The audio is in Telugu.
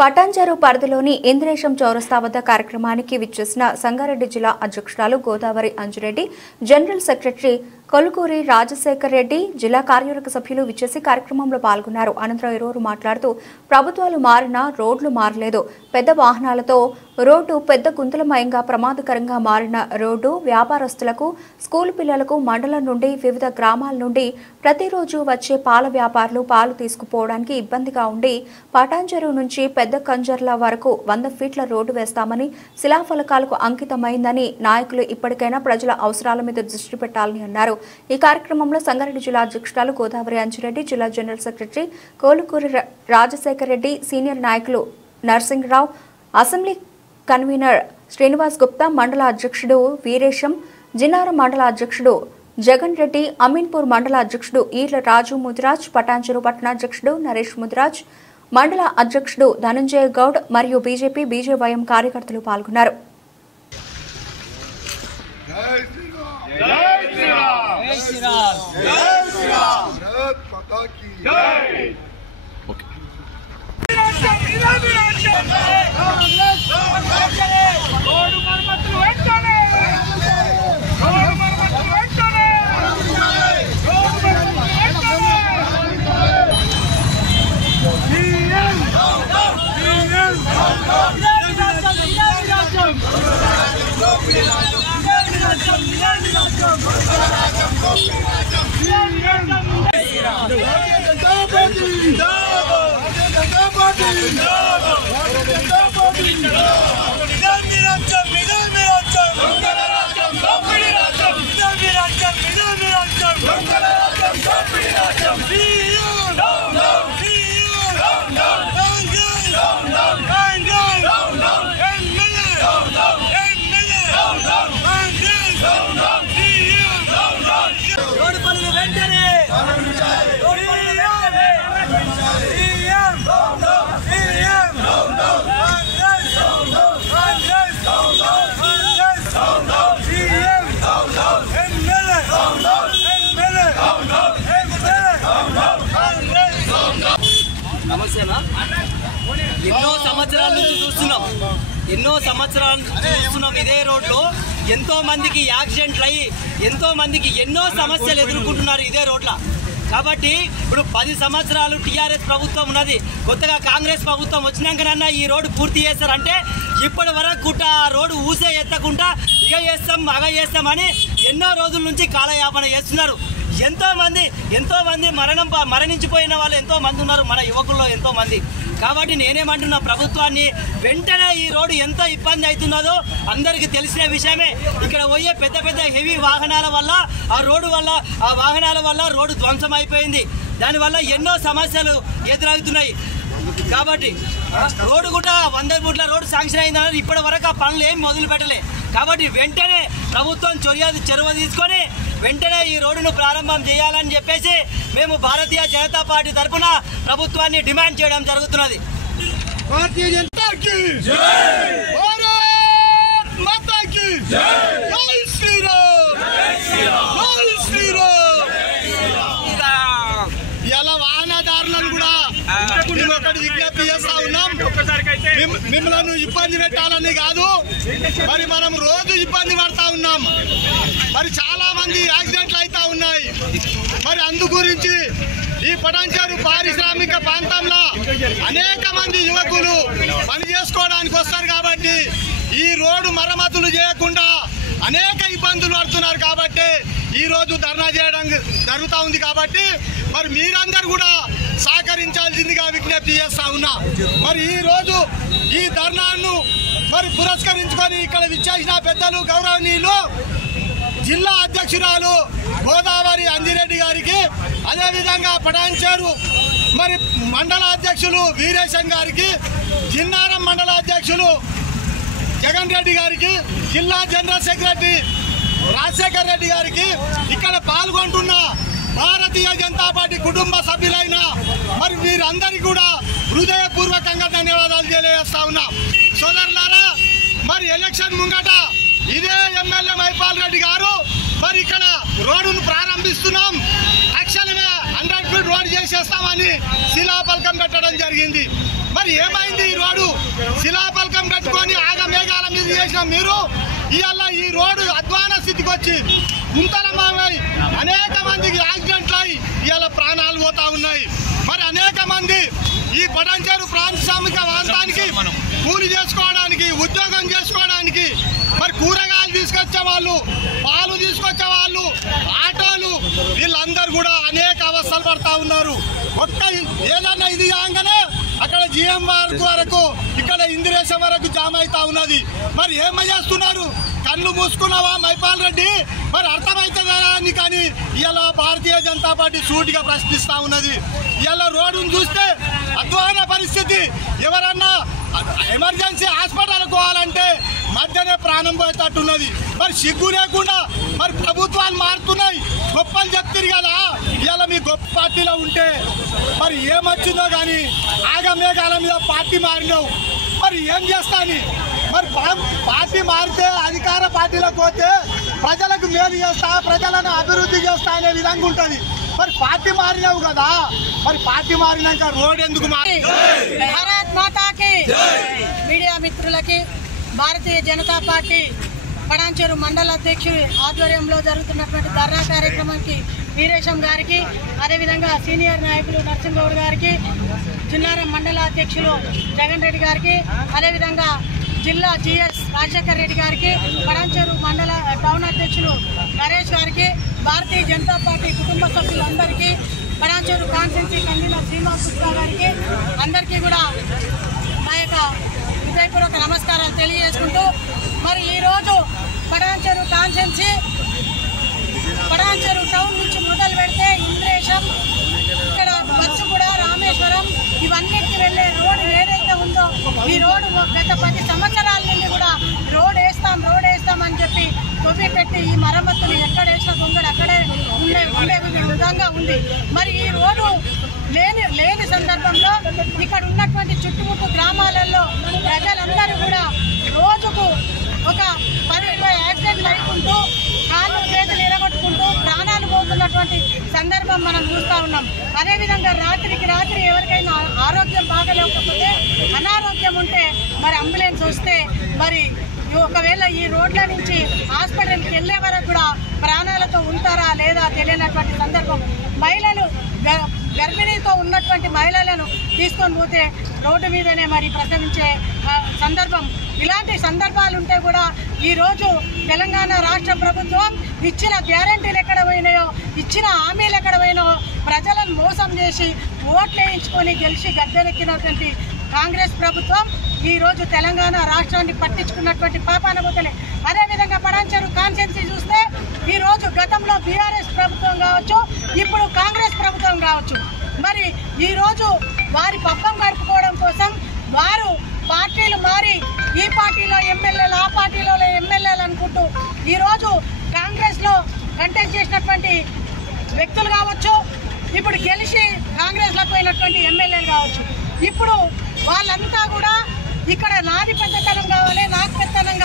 పటాన్చెరు పరిధిలోని ఇంద్రేశం చౌరస్తా వద్ద కార్యక్రమానికి విచ్చేసిన సంగారెడ్డి జిల్లా అధ్యక్షురాలు గోదావరి అంజురెడ్డి, జనరల్ సెక్రటరీ కొలుకూరి రాజశేఖర్ రెడ్డి, జిల్లా కార్యవర్గ సభ్యులు విచ్చేసి కార్యక్రమంలో పాల్గొన్నారు. అనంతరం ఇరువురు మాట్లాడుతూ ప్రభుత్వాలు మారినా రోడ్లు మారలేదు. పెద్ద వాహనాలతో రోడ్డు పెద్ద గుంతలమయంగా ప్రమాదకరంగా మారిన రోడ్డు వ్యాపారస్తులకు, స్కూల్ పిల్లలకు మండలం నుండి వివిధ గ్రామాల నుండి ప్రతిరోజు వచ్చే పాల వ్యాపారులు పాలు తీసుకుపోవడానికి ఇబ్బందిగా ఉండి పటాన్చెరు నుంచి పెద్ద కంజర్ల వరకు 100 ఫీట్ల రోడ్డు వేస్తామని శిలాఫలకాలకు అంకితమైందని నాయకులు ఇప్పటికైనా ప్రజల అవసరాల మీద దృష్టి పెట్టాలని అన్నారు. ఈ కార్యక్రమంలో సంగారెడ్డి జిల్లా అధ్యక్షురాలు గోదావరి అంజిరెడ్డి, జిల్లా general secretary Kolukuri Rajasekhar Reddy, senior నాయకులు నర్సింగరావు, అసెంబ్లీ కన్వీనర్ శ్రీనివాస్ గుప్తా, మండల అధ్యక్షుడు వీరేశం, జిన్నారం మండల అధ్యక్షుడు జగన్ రెడ్డి, అమీన్పూర్ మండల అధ్యక్షుడు ఈర్ల రాజు ముదిరాజ్, పటాన్చెరు పట్టణాధ్యక్షుడు నరేష్ ముదిరాజ్, మండల అధ్యక్షుడు ధనంజయ గౌడ్ మరియు బీజేపీ బీజేవైఎం కార్యకర్తలు పాల్గొన్నారు. ఎన్నో సంవత్సరాలు చూస్తున్నాం ఇదే రోడ్లో ఎంతో మందికి యాక్సిడెంట్లు అయ్యి ఎంతో మందికి ఎన్నో సమస్యలు ఎదుర్కొంటున్నారు ఇదే రోడ్ల. కాబట్టి ఇప్పుడు 10 సంవత్సరాలు టీఆర్ఎస్ ప్రభుత్వం ఉన్నది, కొత్తగా కాంగ్రెస్ ప్రభుత్వం వచ్చినాకనన్నా ఈ రోడ్డు పూర్తి చేస్తారంటే ఇప్పటి వరకు కూడా ఆ రోడ్డు ఊసే ఎత్తకుండా ఇక చేస్తాం అగ చేస్తామని ఎన్నో రోజుల నుంచి కాలయాపన చేస్తున్నారు. ఎంతో మంది మరణించిపోయిన వాళ్ళు ఎంతో మంది ఉన్నారు మన యువకుల్లో ఎంతో మంది. కాబట్టి నేనేమంటున్నా ప్రభుత్వాన్ని వెంటనే ఈ రోడ్డు ఎంత ఇబ్బంది అవుతున్నదో అందరికీ తెలిసిన విషయమే. ఇక్కడ పోయే పెద్ద హెవీ వాహనాల వల్ల ఆ వాహనాల వల్ల రోడ్డు ధ్వంసం అయిపోయింది. దానివల్ల ఎన్నో సమస్యలు ఎదురవుతున్నాయి. కాబట్టి రోడ్డు కూడా 100 ఫీట్ల రోడ్డు శాంక్షన్ అయిందని ఇప్పటి వరకు ఆ పనులు ఏం మొదలు పెట్టలే. కాబట్టి వెంటనే ప్రభుత్వం చొరవ తీసుకొని వెంటనే ఈ రోడ్డును ప్రారంభం చేయాలని చెప్పేసి మేము భారతీయ జనతా పార్టీ తరఫున ప్రభుత్వాన్ని డిమాండ్ చేయడం జరుగుతున్నది. భారతీయ జనతాకి జై, భారత్ మాతాకి జై, జై శ్రీరామ్, జై శ్రీరామ్, జై శ్రీరామ్. ఇలా వాహనదారులను కూడా ఒకటి విజ్ఞప్తి చేస్తా ఉన్నాం, మిమ్మల్ని ఇబ్బంది పెట్టాలని కాదు, మరి మనం రోజు ఇబ్బంది పడతా ఉన్నాం. మరి చాలా మంది యాక్సిడెంట్లు అవుతా ఉన్నాయి. మరి అందు గురించి ఈ పటాన్చెరు పారిశ్రామిక ప్రాంతంలో అనేక మంది యువకులు పని చేసుకోవడానికి వస్తారు. కాబట్టి ఈ రోడ్డు మరమ్మతులు చేయకుండా అనేక ఇబ్బందులు పడుతున్నారు. కాబట్టి ఈరోజు ధర్నా చేయడం జరుగుతూ ఉంది. కాబట్టి మరి మీరందరూ కూడా సహకరించాల్సిందిగా విజ్ఞప్తి చేస్తా ఉన్నా. మరి ఈరోజు ఈ ధర్నాను మరి పురస్కరించుకొని ఇక్కడ విచ్చేసిన పెద్దలు గౌరవనీయులు జిల్లా అధ్యక్షురాలు గోదావరి అంజిరెడ్డి గారికి, అదేవిధంగా పటాన్చెరు మరి మండల అధ్యక్షులు వీరేశం గారికి, జిన్నారం మండల అధ్యక్షులు జగన్ రెడ్డి గారికి, జిల్లా జనరల్ సెక్రటరీ రాజశేఖర్ రెడ్డి గారికి, ఇక్కడ పాల్గొంటున్న భారతీయ జనతా పార్టీ కుటుంబ సభ్యులైన మరి వీరందరికీ కూడా హృదయపూర్వకంగా ధన్యవాదాలు తెలియజేస్తా ఉన్నా. సోదరులారా, మరి ఎలక్షన్ ముంగట ఇదే ఎమ్మెల్యే మైపాల్ రెడ్డి గారు మరి ఇక్కడ రోడ్డును ప్రారంభిస్తున్నాం, తక్షణమే 100 ఫీట్ రోడ్ చేసేస్తామని శిలాఫలకం పెట్టడం జరిగింది. మరి ఏమైంది? ఈ రోడ్డు శిలాఫలకం కట్టుకొని ఆగమేఘాల మీద చేసిన మీరు ఇవాళ ఈ రోడ్డు అధ్వాన స్థితికి వచ్చి గుంతలమై అనేక మందికి యాక్సిడెంట్లు అయి ఇవాళ ప్రాణాలు పోతా ఉన్నాయి. మరి అనేక మంది ఈ పటాన్చేరు పారిశ్రామిక ప్రాంతానికి కూలి చేసుకోవడానికి, ఉద్యోగం చేసుకోవడానికి, మరి కూరగాయలు తీసుకొచ్చే వాళ్ళు, పాలు తీసుకొచ్చే వాళ్ళు, ఆటోలు, వీళ్ళందరూ కూడా అనేక అవస్థలు పడతా ఉన్నారు. ఒక్క ఏదన్నా ఇది కాగానే అక్కడ జిఎం వరకు ఇక్కడ ఇందిరేశం వరకు జామ్ అవుతా ఉన్నది. మరి ఏమై చేస్తున్నారు? కళ్ళు మూసుకున్నావా మైపాల్ రెడ్డి? మరి అర్థమవుతుందా అని కానీ ఇలా భారతీయ జనతా పార్టీ సూటిగా ప్రశ్నిస్తా ఉన్నది. ఇలా రోడ్డును చూస్తే అధ్వాన పరిస్థితి. ఎవరన్నా ఎమర్జెన్సీ హాస్పిటల్కి పోవాలంటే మధ్యనే ప్రాణం పోయేటట్టున్నది. మరి సిగ్గు లేకుండా మరి ప్రభుత్వాలు మారుతున్నాయి. గొప్పలు చెప్తారు కదా, ఇలా మీ గొప్ప పార్టీలో ఉంటే మరి ఏమొచ్చిందో కానీ ఆగమేఘాల మీద పార్టీ మారినావు. మరి ఏం చేస్తాని? మరి పార్టీ మారితే అధికార పార్టీలోకి పోతే ప్రజలకు మేలు చేస్తా, ప్రజలను అభివృద్ధి చేస్తా అనే విధంగా ఉంటుంది. మరి పార్టీ మారినావు కదా, మరి పార్టీ మారినాక రోడ్ ఎందుకు భారత్ మాతాకి మీడియా మిత్రులకి భారతీయ జనతా పార్టీ పటాన్చేరు మండల అధ్యక్షుడి ఆధ్వర్యంలో జరుగుతున్నటువంటి ధర్నా కార్యక్రమానికి వీరేశం గారికి, అదేవిధంగా సీనియర్ నాయకులు నరసింహగౌడ్ గారికి, చిన్నారం మండల అధ్యక్షులు జగన్ రెడ్డి గారికి, అదేవిధంగా జిల్లా జిఎస్ రాజశేఖర్ రెడ్డి గారికి, పటాన్చేరు మండల టౌన్ అధ్యక్షులు నరేష్ గారికి, భారతీయ జనతా పార్టీ కుటుంబ సభ్యులందరికీ, పటాన్చేరు కాన్స్టిట్యున్సీ కన్వీనర్ శ్రీనివాస్ గుప్తా గారికి అందరికీ కూడా మా యొక్క హృదయపూర్వక నమస్కారాలు తెలియజేసుకుంటూ, మరి ఈరోజు పటాన్చేరు కాన్స్టిట్యున్సీ పటాన్చేరు టౌన్ నుంచి మొదలు పెడితే ఇంద్రేశం, ఇక్కడ బస్సుగూడ, రామేశ్వరం ఇవన్నిటికి వెళ్ళే రోడ్డు ఏదైతే ఉందో ఈ రోడ్డు గత 10 సంవత్సరాల నుండి కూడా రోడ్ వేస్తాం అని చెప్పి తొవ్వి పెట్టి ఈ మరమ్మతులు ఎక్కడ వేసిన దొంగడు అక్కడే ఉండే విధంగా ఉంది. మరి ఈ రోడ్డు లేని సందర్భంలో ఇక్కడ ఉన్నటువంటి చుట్టుముట్టు గ్రామాలలో ప్రజలందరూ కూడా రోజుకు ఒక 10-20 యాక్సిడెంట్లు అయికుంటూ కాళ్ళు చేతులు ఎరగొట్టుకుంటూ ప్రాణాలు పోతున్నటువంటి సందర్భం మనం చూస్తూ ఉన్నాం. అదేవిధంగా రాత్రికి రాత్రి ఎవరికైనా ఆరోగ్యం బాగలేకపోతే, అనారోగ్యం ఉంటే మరి అంబులెన్స్ వస్తే మరి ఒకవేళ ఈ రోడ్ల నుంచి హాస్పిటల్కి వెళ్ళే వరకు కూడా ప్రాణాలతో ఉంటారా లేదా తెలియనటువంటి సందర్భం. మహిళలు గర్భిణీతో ఉన్నటువంటి మహిళలను తీసుకొని పోతే రోడ్డు మీదనే మరి ప్రసవించే సందర్భం. ఇలాంటి సందర్భాలు ఉంటే కూడా ఈరోజు తెలంగాణ రాష్ట్ర ప్రభుత్వం ఇచ్చిన గ్యారంటీలు ఎక్కడ పోయినాయో, ఇచ్చిన హామీలు ఎక్కడ పోయినాయో, ప్రజలను మోసం చేసి ఓట్లు వేయించుకొని గెలిచి గద్దెనెక్కినటువంటి కాంగ్రెస్ ప్రభుత్వం ఈరోజు తెలంగాణ రాష్ట్రాన్ని పట్టించుకున్నటువంటి పాపాన పోతలే. అదేవిధంగా పటాన్చేరు కాన్స్టిట్యున్సీ చూస్తే ఈరోజు గతంలో బీఆర్ఎస్ ప్రభుత్వం కావచ్చు, ఇప్పుడు కాంగ్రెస్ ప్రభుత్వం కావచ్చు, మరి ఈరోజు వారి పబ్బం గడుపుకోవడం కోసం వారు పార్టీలు మారి ఈ పార్టీలో ఎమ్మెల్యేలు, ఆ పార్టీలో ఎమ్మెల్యేలు అనుకుంటూ ఈరోజు కాంగ్రెస్లో కంటెస్ట్ చేసినటువంటి వ్యక్తులు కావచ్చు, ఇప్పుడు గెలిచి కాంగ్రెస్లో పోయినటువంటి ఎమ్మెల్యేలు కావచ్చు, ఇప్పుడు వాళ్ళంతా కూడా ఇక్కడ నాది పెద్దతనం కావాలి, నాకు పెద్దతనం కావాలి.